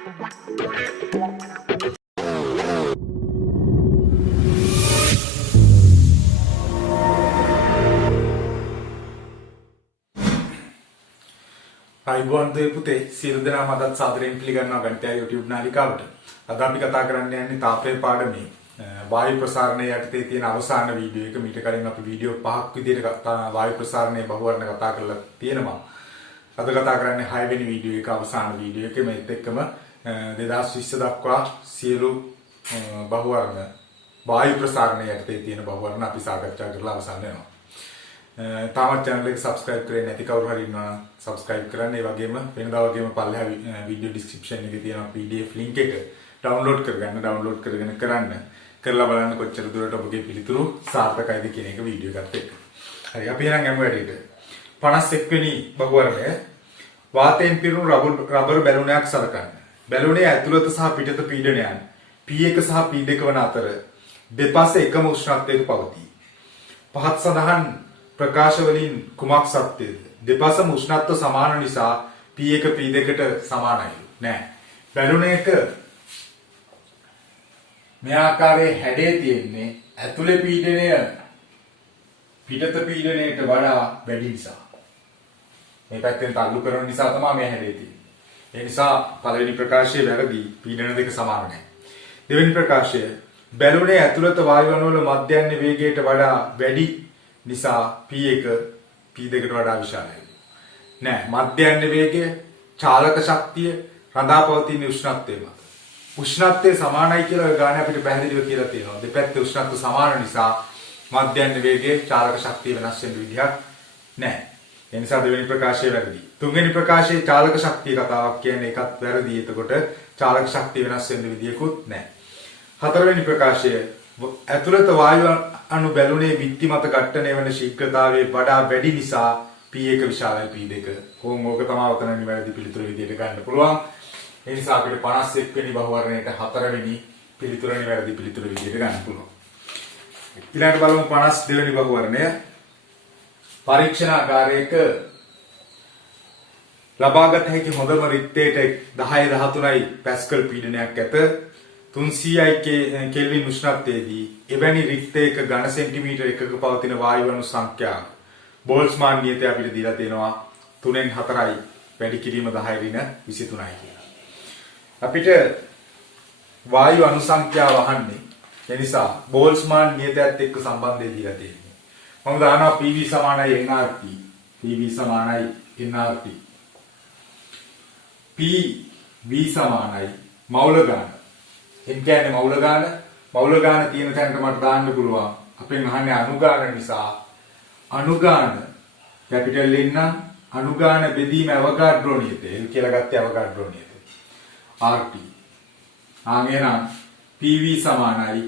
අයිබෝන් දේ පුතේ සියලු දෙනාම අදත් සාදරයෙන් පිළිගන්නවා ගණිතය YouTube නාලිකාවට. අද අපි කතා කරන්න යන්නේ තාපයේ පාඩමේ වායු ප්‍රසාරණය යටතේ තියෙන අවසාන වීඩියෝ එක. මීට කලින් අපි වීඩියෝ 5ක් විදිහට වායු ප්‍රසාරණයේ බහුවර්ණ කතා කරලා තියෙනවා. අද කතා කරන්නේ 6 වෙනි වීඩියෝ එක අවසාන වීඩියෝ එක. මේත් එක්කම 2020 දක්වා සියලු බහුවර්ණ වායු ප්‍රසාරණය යටතේ තියෙන බහුවර්ණ අපි සාකච්ඡා කරලා අවසන් වෙනවා. තාමත් channel එක subscribe කරේ නැති කවුරු හරි ඉන්නවා නම් subscribe කරන්න. ඒ වගේම වෙනදා වගේම පල්ලෙහා video description එකේ තියෙන PDF link එක download කරගෙන කරලා බලන්න කොච්චර දුරට ඔබගේ පිළිතුරු සාර්ථකයිද කියන එක වීඩියෝ එකත් එක්ක. හරි අපි එහෙනම් යමු වැඩේට. 51 වෙනි බහුවර්ණය වාතයෙන් පිරුණු රබර් බැලුනයක් සලකන්න. බැලුනේ ඇතුළත සහ පිටත පීඩනයන් P1 සහ P2 වන අතර දෙපස එකම උෂ්ණත්වයක පවතී. පහත් සඳහන් ප්‍රකාශ වලින් කුමක් සත්‍යද? දෙපසම උෂ්ණත්ව සමාන නිසා P1 P2ට සමානයි නෑ. බැලුනේක මේ ආකාරයේ හැඩේ තියෙන්නේ ඇතුලේ පීඩනය පිටත පීඩනයට වඩා වැඩි නිසා. මේ පැත්තෙන් තල්ලු කරන නිසා තමයි මේ හැඩේ තියෙන්නේ. ඒ නිසා පළවෙනි ප්‍රකාශයේ වැරදි, පීඩන දෙක සමාන නැහැ. දෙවෙනි ප්‍රකාශය බැලුනේ ඇතුළත වායු අණු වල මධ්‍යයන් වේගයට වඩා වැඩි නිසා P1 P2කට වඩා විශාලයි. නෑ, මධ්‍යයන් වේගය, චාලක ශක්තිය, රඳාපවතින උෂ්ණත්වය මත. උෂ්ණත්වය සමානයි කියලා ඔය ගානේ අපිට පැහැදිලිව කියලා තියෙනවා. දෙපැත්තේ උෂ්ණත්ව සමාන නිසා මධ්‍යයන් වේගයේ චාලක ශක්තිය වෙනස් වෙන විදිහක් නෑ. ඒ නිසා දෙවෙනි ප්‍රකාශය වැරදි. තුන්වෙනි ප්‍රකාශයේ චාලක ශක්තිය කතාවක් කියන්නේ ඒකත් වැරදි. එතකොට චාලක ශක්තිය වෙනස් වෙන විදියකුත් නෑ. හතරවෙනි ප්‍රකාශය ඇතුළත වායු අණු බැලුනේ බිත්ති මත ඝට්ටණය වන ශීඝ්‍රතාවයේ වඩා වැඩි නිසා P1 විශාලයි P2. කොහොම ඕක තමයි උතන නිවැරදි පිළිතුර විදියට ගන්න පුළුවන්. ඒ නිසා අපිට 51 වෙනි බහුවර්ණයට 4 වෙනි පිළිතුර නිවැරදි පිළිතුර විදියට ගන්න පුළුවන්. ඊළඟට බලමු 52 වෙනි බහුවර්ණය. පරීක්ෂණාගාරයක ලබාගත හැකි හොඳම රික්තයට 10-13යි පැස්කල් පීඩනයක් ඇත. 300යි කෙල්වින් උෂ්ණත්වයේදී එවැනි රික්තයක ඝන සෙන්ටිමීටර එකක පවතින වායු අණු සංඛ්‍යාව බෝල්ට්ස්මාන් නියතය අපිට දීලා තියෙනවා 3න් 4යි වැඩි කිරීම 10 ඍණ 23යි කියලා. අපිට වායු අණු සංඛ්‍යාව අහන්නේ ඒ නිසා බෝල්ට්ස්මාන් නියතයත් එක්ක සම්බන්ධය දීලා තියෙනවා. මම දානවා PV සමානයි nRT. PV සමානයි nRT. PV සමානයි මවුල ගාන. එන් කියන්නේ මවුල ගාන තියෙන තැනට මට දාන්න පුළුවන්. අපෙන් අහන්නේ අනුගාන නිසා අනුගාන කැපිටල් N නම් අනුගාන බෙදීම අවගාඩ්‍රෝ නියතය. එල් කියලා ගත්තේ අවගාඩ්‍රෝ නියතය. RT. ආගෙනම් PV සමානයි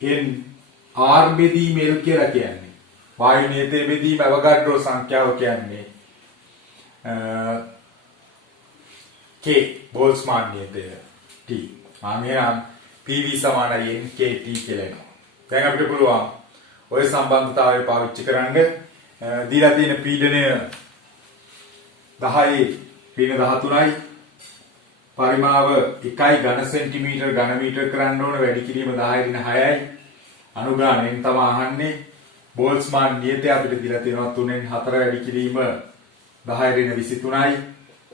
N R බෙදීම L කියලා කියන්නේ. වායු නියතයේ බෙදීම අවගාඩ්‍රෝ සංඛ්‍යාව කියන්නේ K බෝල්ට්ස්මාන් නියතය T. ආගෙනම් PV සමානයි NKT කියලා එනවා. දැන් අපිට පුළුවන් ඔය සම්බන්ධතාවය පාවිච්චි කරන්න. දීලා තියෙන පීඩනය 10 පීඩන 13යි. පරිමාව 1යි ඝන සෙන්ටිමීටර ඝන මීටර කරන්න ඕන. වැඩි කිරීම 10-6යි. අනුගාණයෙන් තමයි අහන්නේ. බෝල්ට්ස්මාන් නියතය අපිට දීලා තියෙනවා 3න් 4 වැඩි කිරීම 10-23යි.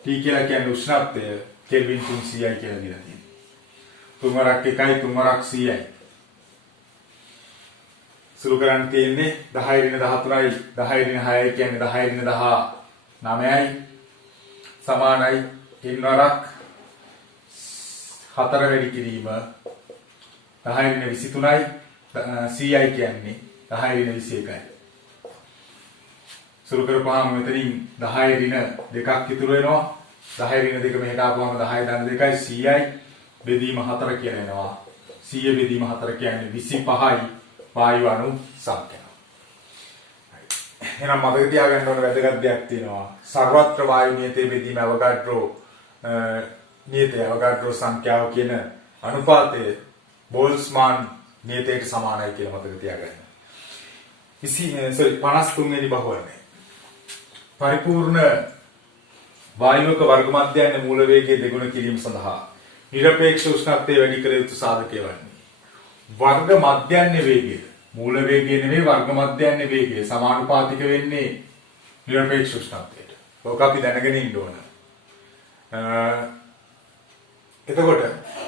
T කියලා කියන්නේ උෂ්ණත්වය කෙල්වින් 300යි කියලා දීලා තියෙනවා. 3 වරක් 1යි 3 වරක් 100යි. සුළු කරන්න තියෙන්නේ 10-13යි 10-6යි කියන්නේ 10-19යි සමානයි n වරක් 4 වැඩි කිරීම 10-23යි 100යි කියන්නේ 10-21යි. සුළු කරපුවාම මෙතනින් 10-2ක් ඉතුරු වෙනවා. 10-2 මෙහෙට ආපුවාම 10-2යි 100යි බෙදීම 4 කියලා එනවා. 100 බෙදීම 4 කියන්නේ 25යි වායු අණු සංඛ්‍යාව. එහෙනම් මතක තියාගන්න ඕන වැදගත් දෙයක් තියෙනවා. සර්වත්‍ර වායු නියතයේ බෙදීම අවගාඩ්‍රෝ සංඛ්‍යාව කියන අනුපාතය බෝල්ට්ස්මාන් නියතයට සමානයි කියලා මතක තියාගන්න. 53 වෙනි බහුවර්ණය. පරිපූර්ණ වායුවක වර්ග මධ්‍යයන්ගේ මූල වේගය දෙගුණ කිරීම සඳහා නිරපේක්ෂ උෂ්ණත්වය වැඩි කළ යුතු සාධකය වන්නේ. වර්ග මධ්‍යයන්ගේ වේගය මූල වේගය නෙවෙයි වර්ග මධ්‍යයන්ගේ වේගය සමානුපාතික වෙන්නේ නිරපේක්ෂ උෂ්ණත්වයට. ඕක අපි දැනගෙන ඉන්න ඕන. එතකොට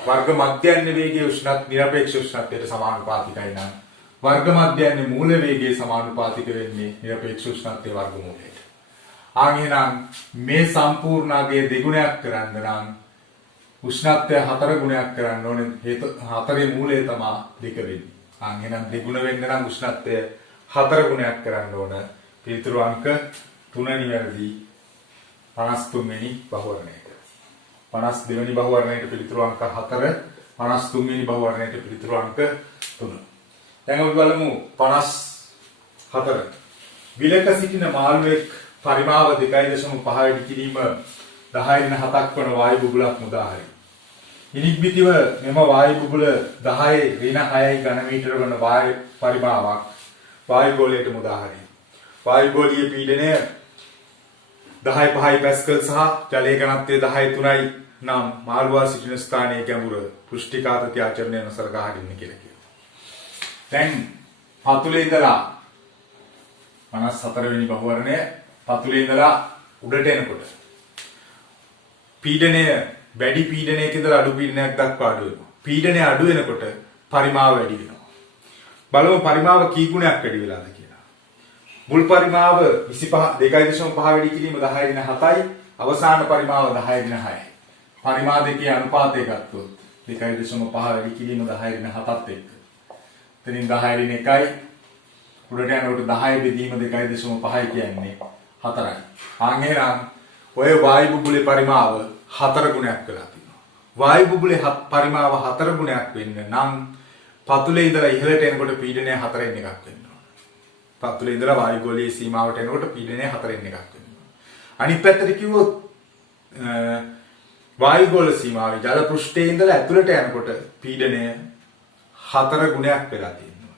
වර්ග මධ්‍යයන්ගේ වේගය නිරපේක්ෂ උෂ්ණත්වයට සමානුපාතිකයි නම් වර්ග මධ්‍යයන්ගේ මූල වේගය සමානුපාතික වෙන්නේ නිරපේක්ෂ උෂ්ණත්වයේ වර්ගමූලයට. එහෙනම් මේ සම්පූර්ණාගේ දෙගුණයක් කරන්න නම් උෂ්ණත්වය 4 ගුණයක් කරන්න ඕනේ. හේතු 4 මූලය තමයි 2 වෙන්නේ. එහෙනම් දෙගුණ වෙන්න නම් උෂ්ණත්වය 4 ගුණයක් කරන්න ඕන. පිළිතුරු අංක 3 නිවැරදි. 53 වෙනි බහුවර්ණයට. 52 වෙනි බහුවර්ණයට පිළිතුරු අංක 4, 53 වෙනි බහුවර්ණයට පිළිතුරු අංක 3. දැන් අපි බලමු 54. විලක සිටින මාළුවෙක් පරිමාව 2.5 වැඩි කිරීම 10.7ක් වන වායු බුබුලක් මුදාහරි. ඉනික්බිතිව මෙම වායු බුබුල 10.6 ඝන මීටර වන වායු පරිමාවක් වායු ගෝලයට මුදාහරි. වායු ගෝලීය පීඩනය 10.5 පැස්කල් සහ ජලයේ ඝනත්වය 10.3යි නම් මාළුවා සිටින ස්ථානයේ ගැඹුර පෘෂ්ඨිකාතති ආචරණය නොසලකා හරින්න කියලා කියනවා. දැන් පතුලේ ඉඳලා 54 වෙනි බහුවර්ණය පතුලේ ඉඳලා උඩට එනකොට පීඩනය වැඩි පීඩනයක ඉඳලා අඩු පීඩනයක් දක්වා අඩු වෙනවා. පීඩනය අඩු වෙනකොට පරිමාව වැඩි වෙනවා. බලමු පරිමාව කී ගුණයක් වැඩි වෙලාද කියලා. මුල් පරිමාව 25 2.5 වැඩි කිරීම 10.7යි. අවසාන පරිමාව 10.6යි. පරිමා දෙකේ අනුපාතය ගත්තොත් 2.5 වැඩි කිරීම 10.7ත් එක්ක. එතනින් 10.1යි උඩට යනකොට 10 බෙදීම 2.5යි කියන්නේ 4යි. එහෙනම් ඔය වායු බුබුලේ පරිමාව 4 ගුණයක් වෙලා තියෙනවා. වායු බුබුලේ පරිමාව 4 ගුණයක් වෙන්න නම් පතුලේ ඉඳලා ඉහළට එනකොට පීඩනය 4න් එකක් වෙන්න ඕන. පතුලේ ඉඳලා වායු ගෝලීය සීමාවට එනකොට පීඩනය 4න් එකක් වෙන්න ඕන. අනිත් පැත්තට කිව්වොත් වායු ගෝල සීමාවේ ජල පෘෂ්ඨයේ ඉඳලා ඇතුළට යනකොට පීඩනය 4 ගුණයක් වෙලා තියෙනවා.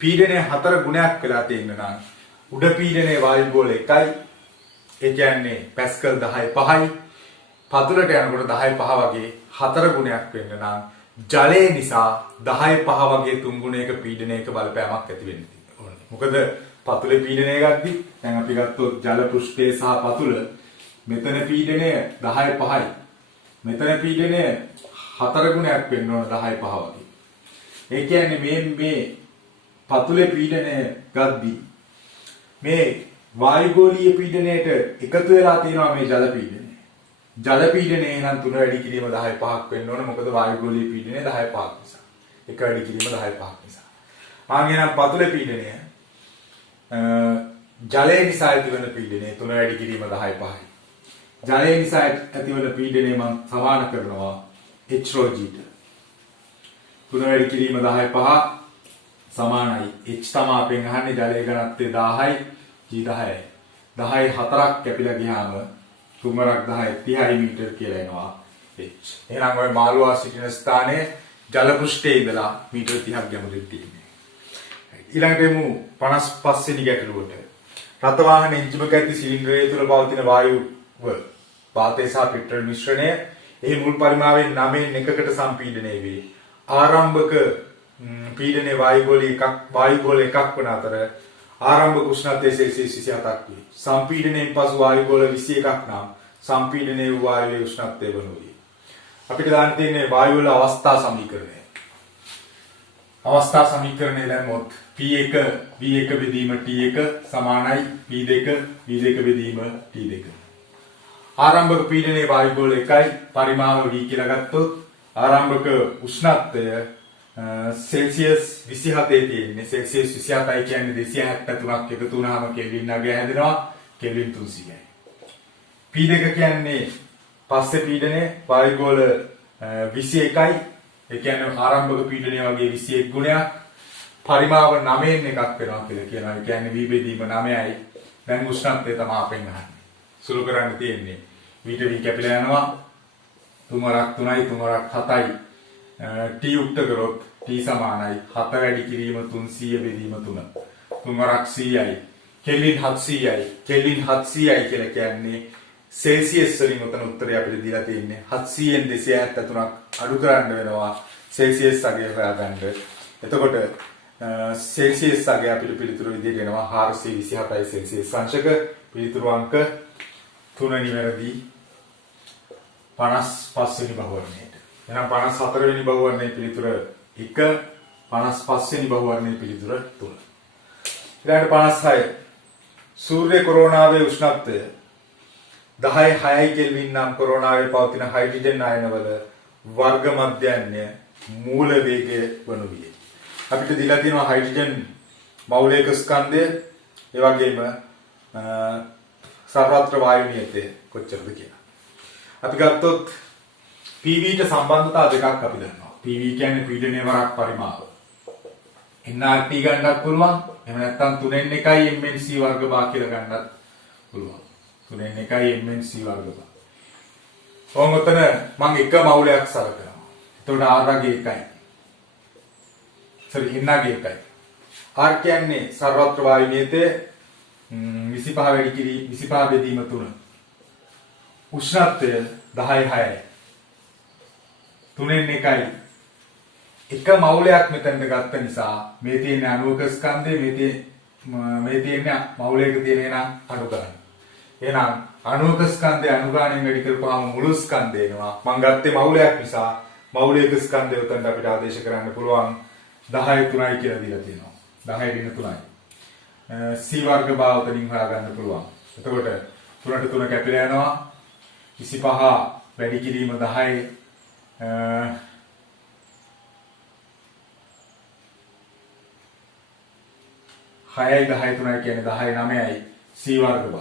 පීඩනය 4 ගුණයක් වෙලා තියෙන නම් උඩ පීඩනයේ වායු ගෝල 1යි. ඒ කියන්නේ පැස්කල් 10.5යි. පතුලට යනකොට 10.5 වගේ 4 ගුණයක් වෙන්න නම් ජලයේ නිසා 10.5 වගේ 3 ගුණයක පීඩනයක බලපෑමක් ඇති වෙන්න ඕනේ. මොකද පතුලේ පීඩනය ගද්දි දැන් අපි ගත්තොත් ජල පෘෂ්ඨයේ සහ පතුල මෙතන පීඩනය 10.5යි. මෙතන පීඩනය 4 ගුණයක් වෙන්න ඕන 10.5 වගේ. ඒ කියන්නේ මේ පතුලේ පීඩනය ගද්දි මේ වායුගෝලීය පීඩනයට එකතු වෙලා තියෙනවා මේ ජල පීඩනය. ජල පීඩනය නම් 3 වැඩි කිරීම 10.5ක් වෙන්න ඕන. මොකද වායුගෝලීය පීඩනය 10.5ක් නිසා. 1 වැඩි කිරීම 10.5ක් නිසා. එහෙනම් පතුලේ පීඩනය ජලය නිසා ඇතිවන පීඩනය 3 වැඩි කිරීම 10.5යි. ජලය නිසා ඇතිවන පීඩනය මම සමාන කරනවා H/G ට. 3 වැඩි කිරීම 10.5 සමානයි H තමයි අපෙන් අහන්නේ ජලයේ ඝනත්වය 1000යි G 10යි. 10යි 4ක් කැපිලා ගියාම 3 10 30 මීටර කියලා එනවා H. එහෙනම් ඔය මාළුවා සිටින ස්ථානයේ ජල පෘෂ්ඨයේ ඉඳලා මීටර 30ක් ගැඹුරින් තියෙන්නේ. ඊළඟට එමු 55 වෙනි ගැටලුවට. රථ වාහන එන්ජිමක ඇති සිලින්ඩරය තුළ පවතින වායුව වාතය සහ පෙට්‍රල් මිශ්‍රණය එහි මුල් පරිමාවෙන් 9න් එකකට සම්පීඩනය වේ. ආරම්භක පීඩනයේ වායු ගෝල එකක් වන අතර ආරම්භක උෂ්ණත්වය සෙල්සියස් 27ක් වේ. සම්පීඩනයෙන් පසු වායු ගෝල 21ක් නම් සම්පීඩනයේ වූ වායුවේ උෂ්ණත්වය වනුයේ. අපිට දාන්න තියෙන්නේ වායු වල අවස්ථා සමීකරණය. අවස්ථා සමීකරණය දැම්මොත් P1 V1 බෙදීම T1 සමානයි P2 V2 බෙදීම T2. ආරම්භක පීඩනයේ වායු ගෝල 1යි පරිමාව V කියලා ගත්තොත් ආරම්භක උෂ්ණත්වය සෙල්සියස් 27 තියෙන්නේ. සෙල්සියස් 27යි කියන්නේ 273ක් එකතු වුණාම කෙල්වින් නගය හැදෙනවා කෙල්වින් 300යි. P2 කියන්නේ පස්සේ පීඩනය වායු ගෝල 21යි. ඒ කියන්නේ ආරම්භක පීඩනය වගේ 21 ගුණයක් පරිමාව 9න් එකක් වෙනවා කියලා කියනවා. ඒ කියන්නේ V බෙදීම 9යි. දැන් උෂ්ණත්වය තමයි අපෙන් අහන්නේ. සුළු කරන්න තියෙන්නේ. V කැපිලා යනවා 3ක් 3යි 3ක් 7යි. T උක්ත කරොත් T සමානයි 7 වැඩි කිරීම 300 බෙදීම 3. 3ක් 100යි. කෙල්වින් 700යි. කෙල්වින් 700යි කියලා කියන්නේ සෙල්සියස් වලින් උතන උත්තරය අපිට දීලා තියෙන්නේ 700න් 273ක් අඩු කරන්න වෙනවා සෙල්සියස් අගය හොයාගන්න. එතකොට සෙල්සියස් අගය අපිට පිළිතුරු විදිහට එනවා 427යි සෙල්සියස් අංශක. පිළිතුරු අංක 3 නිවැරදි 55 වෙනි බහුවර්ණයට. එහෙනම් 54 වෙනි බහුවර්ණයේ පිළිතුර 1, 55 වෙනි බහුවර්ණයේ පිළිතුර 3. ඊළඟට 56 සූර්ය කොරෝනාවේ උෂ්ණත්වය 10.6 කෙල්වින් නම් කොරෝනාවේ පවතින හයිඩ්‍රජන් අයනවල වර්ග මධ්‍යයන්ය මූල වේගය වනු විය. අපිට දීලා තියෙනවා හයිඩ්‍රජන් මෞලික ස්කන්ධය, ඒ වගේම සර්වත්‍ර වායු නියතය කොච්චරද කියලා. අපි ගත්තොත් PV ට සම්බන්ධතා දෙකක් අපි දන්නවා. PV කියන්නේ පීඩනයේ වරක් පරිමාව. NRT ගන්නත් පුළුවන්. එහෙම නැත්නම් 3n 1යි MnC වර්ග බා කියලා ගන්නත් පුළුවන්. 3n 1යි MnC වර්ග බා. ඔතන මම එක මවුලයක් සලකනවා. එතකොට R ගේ 1යි. sorry n ගේ 1යි. R කියන්නේ සර්වත්‍ර වායු නියතය 25 වැඩි කිරි 25 බෙදීම 3. උෂ්ණත්වය 10.6යි. 3n 1යි. එක මවුලයක් මෙතනට ගත්ත නිසා මේ තියෙන අණුවක ස්කන්ධය මේ තියෙන මවුලයක තියෙන නම් අණු ගන්න. එහෙනම් අණුවක ස්කන්ධය අණු ගාණයෙන් වැඩි කරපුවාම මුළු ස්කන්ධය එනවා. මම ගත්තේ මවුලයක් නිසා මවුලයක ස්කන්ධය උතන්ට අපිට ආදේශ කරන්න පුළුවන් 10 3යි කියලා දීලා තියෙනවා. 10 ඍණ 3යි. C වර්ග බව උතනින් හොයාගන්න පුළුවන්. එතකොට 3ට 3 කැපිලා යනවා. 25 වැඩි කිරීම 10 6යි 10යි 3යි කියන්නේ 10යි 9යි C වර්ග බව.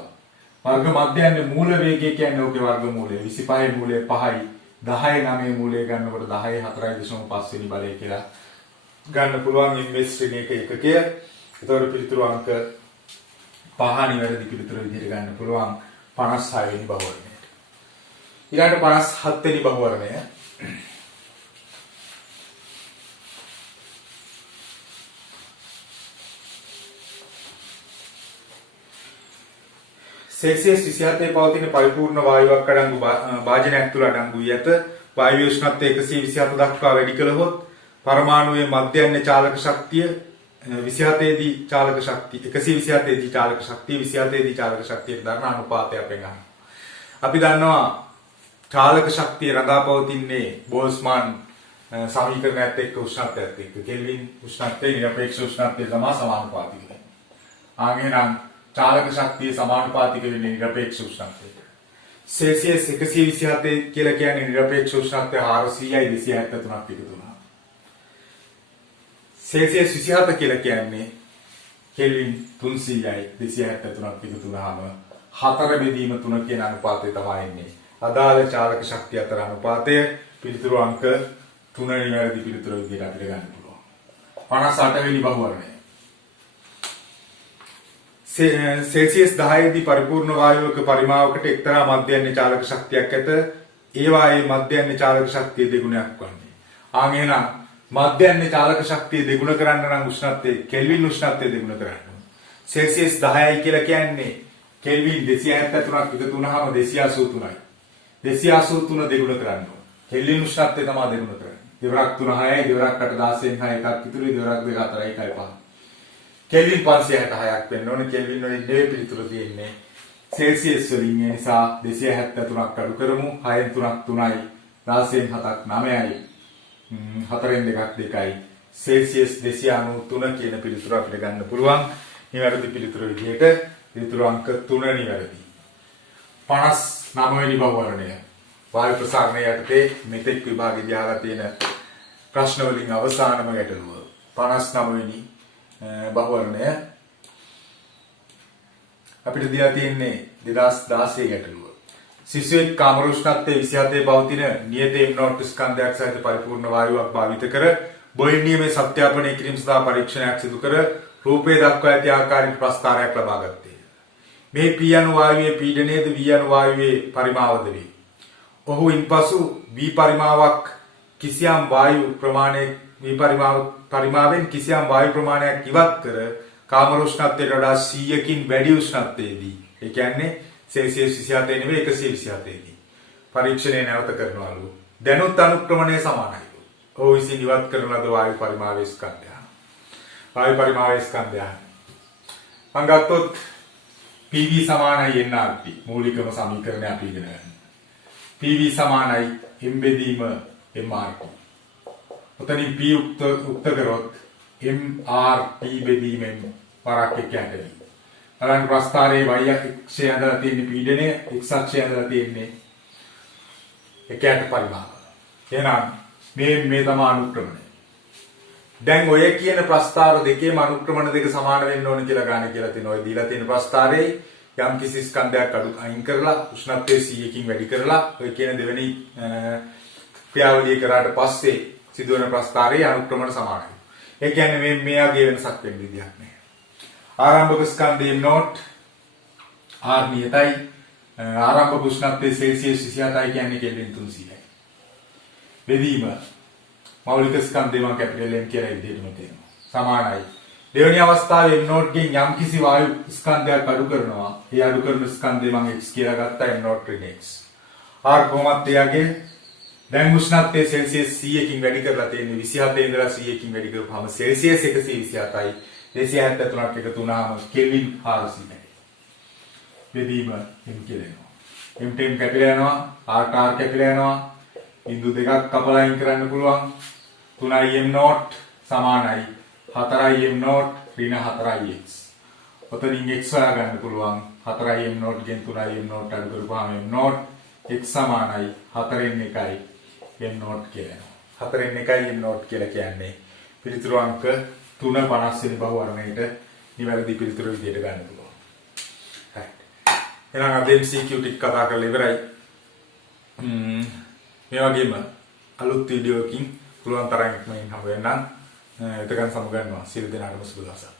වර්ග මධ්‍යයන්ගේ මූල වේගය කියන්නේ ඔකේ වර්ග මූලය 25 මූලය 5යි 10යි 9යි මූලය ගන්නකොට 10යි 4.5 වෙනි බලය කියලා ගන්න පුළුවන් ඉන්වෙස් ශ්‍රේණියක එකකය. එතකොට පිළිතුරු අංක 5 නිවැරදි පිළිතුර විදිහට ගන්න පුළුවන් 56 වෙනි බහුවර්ණයට. ඊළඟට 57 වෙනි බහුවර්ණය සෙල්සියස් 27 පවතින පරිපූර්ණ වායුවක් අඩංගු භාජනයක් තුළ අඩංගු වී ඇත. වායු උෂ්ණත්වය 127 දක්වා වැඩි කළහොත් පරමාණුවේ මධ්‍යයන්‍ය චාලක ශක්තිය 27 දී චාලක ශක්තිය 127 දී චාලක ශක්තිය 27 දී චාලක ශක්තියට දරන අනුපාතය අපෙන් අහනවා. අපි දන්නවා චාලක ශක්තිය රඳා පවතින්නේ බෝල්ස්මාන් සමීකරණයත් එක්ක උෂ්ණත්වයත් එක්ක. කෙල්වින් උෂ්ණත්වය නිරපේක්ෂ උෂ්ණත්වය සමා සමානුපාතිකයි. ආගෙනම් චාලක ශක්තිය සමානුපාතික වෙන්නේ නිරපේක්ෂ උෂ්ණත්වයට. සෙල්සියස් 127 කියලා කියන්නේ නිරපේක්ෂ උෂ්ණත්වය 400යි 273ක් එකතු වුණා. සෙල්සියස් 27 කියලා කියන්නේ කෙල්වින් 300යි 273ක් එකතු වුණාම 4 බෙදීම 3 කියන අනුපාතය තමයි එන්නේ. අදාළ චාලක ශක්තිය අතර අනුපාතය පිළිතුරු අංක 3 නිවැරදි පිළිතුර විදිහට අපිට ගන්න පුළුවන්. 58 වෙනි බහුවර්ණය. සෙල්සියස් 10 දී පරිපූර්ණ වායුවක පරිමාවකට එක්තරා මධ්‍යයන්‍ය චාලක ශක්තියක් ඇත. ඒ වායේ මධ්‍යයන්‍ය චාලක ශක්තිය දෙගුණයක් වන්නේ. එහෙනම් මධ්‍යයන්‍ය චාලක ශක්තිය දෙගුණ කරන්න නම් උෂ්ණත්වය කෙල්වින් උෂ්ණත්වය දෙගුණ කරන්න ඕනේ. සෙල්සියස් 10යි කියලා කියන්නේ කෙල්වින් 273ක් එකතු වුණාම 283යි. 283 දෙගුණ කරන්න ඕනේ. කෙල්වින් උෂ්ණත්වය තමයි දෙගුණ කරන්නේ. දෙවරක් 3 6යි දෙවරක් 8 16න් 6 එකක් ඉතුරුයි දෙවරක් 2 4යි 1යි 5. කෙල්වින් 566ක් වෙන්න ඕනේ. කෙල්වින් වලින් නෙවෙයි පිළිතුර තියෙන්නේ. සෙල්සියස් වලින් ඒ නිසා 273ක් අඩු කරමු. 6න් 3ක් 3යි. 16න් 7ක් 9යි. 4න් 2ක් 2යි. සෙල්සියස් 293 කියන පිළිතුර අපිට ගන්න පුළුවන්. නිවැරදි පිළිතුර විදිහට පිළිතුර අංක 3 නිවැරදි. 59 වෙනි බහුවර්ණය. වායු ප්‍රසාරණය යටතේ මෙතෙක් විභාගයේදී අහලා තියෙන ප්‍රශ්න වලින් අවසානම ගැටලුව 59 වෙනි බහුවර්ණය අපිට දීලා තියෙන්නේ 2016 ගැටලුව. සිසුවෙක් කාමර උෂ්ණත්වයේ 27 පවතින නියත M0 ස්කන්ධයක් සහිත පරිපූර්ණ වායුවක් භාවිත කර බොයිල් නියමයේ සත්‍යාපනය කිරීම සඳහා පරීක්ෂණයක් සිදු කර රූපයේ දක්වා ඇති ආකාරයට ප්‍රස්ථාරයක් ලබා ගත්තේ. මේ P අණු වායුවේ පීඩනයේද V අණු වායුවේ පරිමාවද වේ. ඔහු ඉන්පසු V පරිමාවක් කිසියම් වායු ප්‍රමාණයක් පරිමාවෙන් කිසියම් වායු ප්‍රමාණයක් ඉවත් කර කාමර උෂ්ණත්වයට වඩා 100කින් වැඩි උෂ්ණත්වයේදී ඒ කියන්නේ සෙල්සියස් 27 නෙවෙයි 127 දී. පරීක්ෂණය නැවත කරනවලු. දැනුත් අනුක්‍රමණය සමානයිලු. ඔහු විසින් ඉවත් කරන ලද වායු පරිමාවේ ස්කන්ධය. වායු පරිමාවේ ස්කන්ධය. මම ගත්තොත් PV සමානයි nRT මූලිකම සමීකරණය අපි ඉගෙන ගන්න. PV සමානයි m බෙදීම mRT. ඔතනින් P උක්ත කරොත් mRT බෙදීම m පරක් එක්ක ඇටවි. බලන්න ප්‍රස්ථාරයේ y අක්ෂය ඇඳලා තියෙන පීඩනය x අක්ෂය ඇඳලා තියෙන්නේ එකයට පරිමාව. එහෙනම් මේ තමයි අනුක්‍රමණය. දැන් ඔය කියන ප්‍රස්ථාර දෙකේම අනුක්‍රමණ දෙක සමාන වෙන්න ඕන කියලා ගන්න කියලා තියෙනවා. ඔය දීලා තියෙන ප්‍රස්ථාරයේ යම් කිසි ස්කන්ධයක් අයින් කරලා උෂ්ණත්වය 100කින් වැඩි කරලා ඔය කියන දෙවෙනි ක්‍රියාවලිය කරාට පස්සේ සිදුවන ප්‍රස්ථාරයේ අනුක්‍රමණ සමානයි. ඒ කියන්නේ මෙයාගේ වෙනසක් වෙන්න විදියක් නැහැ. ආරම්භක ස්කන්ධයේ නොට් R නියතයි. ආරම්භක උෂ්ණත්වය සෙල්සියස් 27යි කියන්නේ කෙල්වින් 300යි. බෙදීම මෞලික ස්කන්ධය මම කැපිටල් M කියලා විදිහටම තියෙනවා. සමානයි. දෙවෙනි අවස්ථාවේ M නෝට් ගෙන් යම් කිසි වායු ස්කන්ධයක් අඩු කරනවා. ඒ අඩු කරන ස්කන්ධය මම x කියලා ගත්තා M නෝට් රින් x. R කොහොමද එයාගේ දැන් උෂ්ණත්වය සෙල්සියස් 100කින් වැඩි කරලා තියෙන්නේ 27 ඉඳලා 100කින් වැඩි කරපුවාම සෙල්සියස් 127යි 273ක් එකතු වුණාම කෙල්වින් 400යි. බෙදීම M කියලා එනවා. M ටෙම් කැපිලා යනවා R ටාර් කැපිලා යනවා. බිඳු දෙකක් කපලා අයින් කරන්න පුළුවන්. 3i m නෝට් සමානයි 4i m නෝට් ඍණ 4ix. ඔතනින් x හොයා ගන්න පුළුවන් 4i m නෝට් ගෙන් 3i m නෝට් අඩු කරපුවාම m නෝට් x සමානයි 4න් 1යි m නෝට් කියලා එනවා. 4න් 1යි m නෝට් කියලා කියන්නේ පිළිතුරු අංක 3 50 වෙනි බහුවර්ණයට නිවැරදි පිළිතුරු විදිහට ගන්න පුළුවන්. right. එහෙනම් අද MCQ ටික කතා කරලා ඉවරයි. මේ වගේම අලුත් වීඩියෝ එකකින් පුළුවන් තරම් ඉක්මනින් හම්බ වෙන්නම්. එතකන් සමු ගන්නවා. සියලු දෙනාටම සුබ දවසක්.